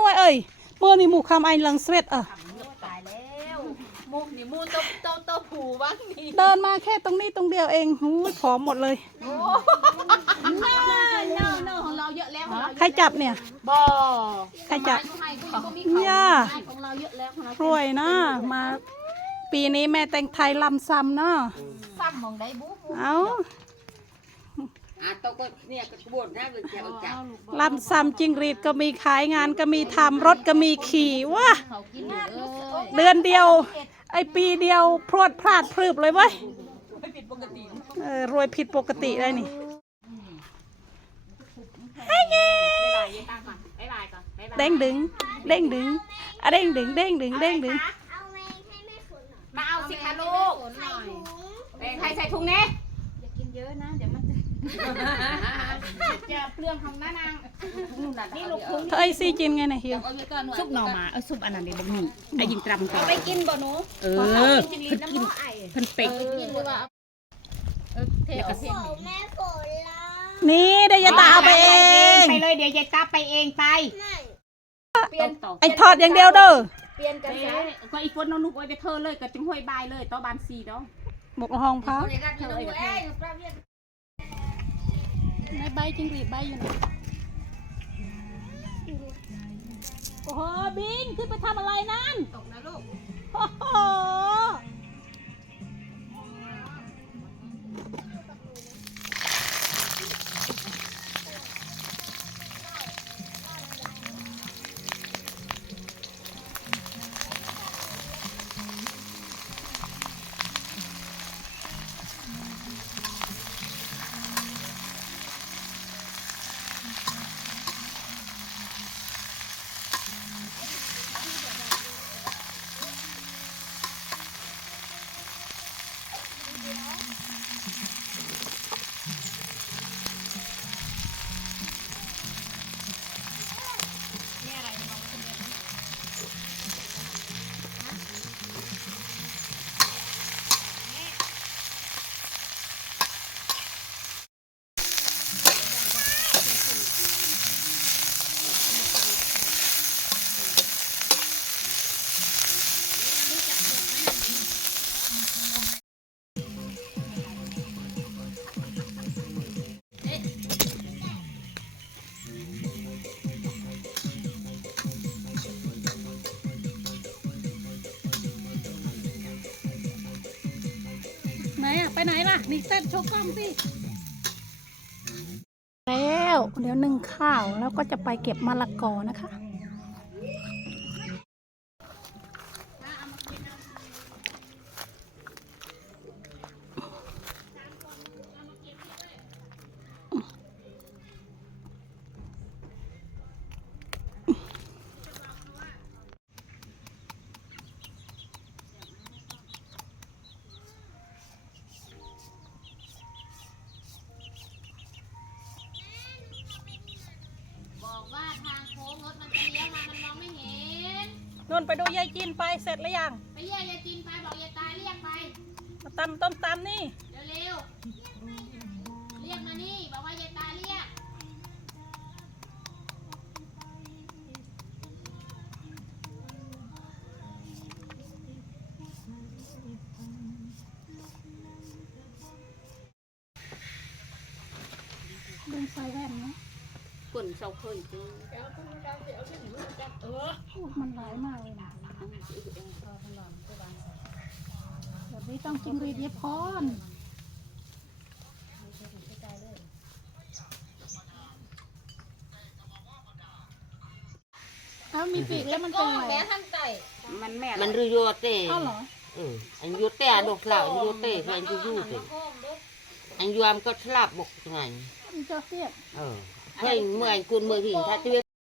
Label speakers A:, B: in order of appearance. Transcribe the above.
A: วยเอ้ยเมื่อนี่หมูคำไอลังสเวต
B: ตายแล้วมุกนี่มูโตผูบ้างนี่
A: เดินมาแค่ตรงนี้ตรงเดียวเองหูผอมหมดเลย
B: เนอของเราเยอะแล้ว
A: ใครจับเนี่ย
B: บ่
A: ใครจับ
B: เนี่ยของเราเยอะแล้ว
A: รวยนะมาปีนี้แม่แต่งไทยลำซ้ำเนาะ
B: ซ้ำมองได้บุ๊บ
A: เอา
C: โตก็เนี่ยกระบวนนะเป็นแกเอาจับ
A: ลำซ้ำจิงรีดก็มีขายงานก็มีทำรถก็มีขี่วะเดือนเดียวไอปีเดียวพรวดพลาดพรึบเลยเว้ยรวยผิดปกติเลยนี่เด้งดึงเด้งดึงอะเด้งดึงเด้งดึงเด้งดึง
B: มาเอาสิคะลูกใครใส่ถุงเนี้ยอย่ากินเยอะนะเดี๋ยวมันจะเปลืองของน้านางนี่ลูกถุง
A: เธอไอซีจินไงเนี่ยฮิว
B: ซุปหน่อหมาซุปอันนั้นเดี๋ยวบอกหนึ่งไอ้ยิงตรำก่อนไปกินบ่หนูเพิ่นกินเพิ่นเป็ดเทกระเทียม
D: แม่ฝนละ
A: นี่เดี๋ยวยายตาเอาไปเอง
B: ไปเลยเดี๋ยวยายตาไปเองไปเปลี่ยนต่อ
A: ไอทอดอย่างเดียวเด้อ
B: เปลี่ยนกันซะก็อีฝนน้องนุ๊กไว้ไปเธอเลยก็จึงห้อยบายเลยต่อบานซีเนาะ
A: หมกห้องพักในใบจิงรีดใบอยู่ไหนโอ้โหบิงขึ้นไปทำอะไรนั่น
B: ตกนะลูก
A: โอ้โหไหนอะไปไหนล่ะนี่เต้นโชว์กล้องสิแล้วเดี๋ยวนึ่งข้าวแล้วก็จะไปเก็บมะละกอนะคะนนไปดูยายจีนไปเสร็จหรือยัง
B: ไปเรียกยายจีนไปบอกยายตาเรียกไป
A: ตำต้มตำนี่
B: เร็วๆเรียกมานี่บอกว่ายายตาเรียก
A: ดึงไฟแว่นนะ
C: ฝนเศร้าเคยจริง
A: มันร้ายมากเลยนะแบบนี้ต้องกินรีดเย็บพรเอามีปีกแล้วมันเป็นอะไร
B: มันแม่
C: มันรูโยเต้
A: อ้าวเหรอ
C: อันโยเต้ดอกเหล่าโยเต้คืออันยูเต้อันยวมก็สลับบกไง
A: มันจะเสียบ
C: เฮ้ยเมื่อกุนเมื่อหิ่งถ้าเตี้ย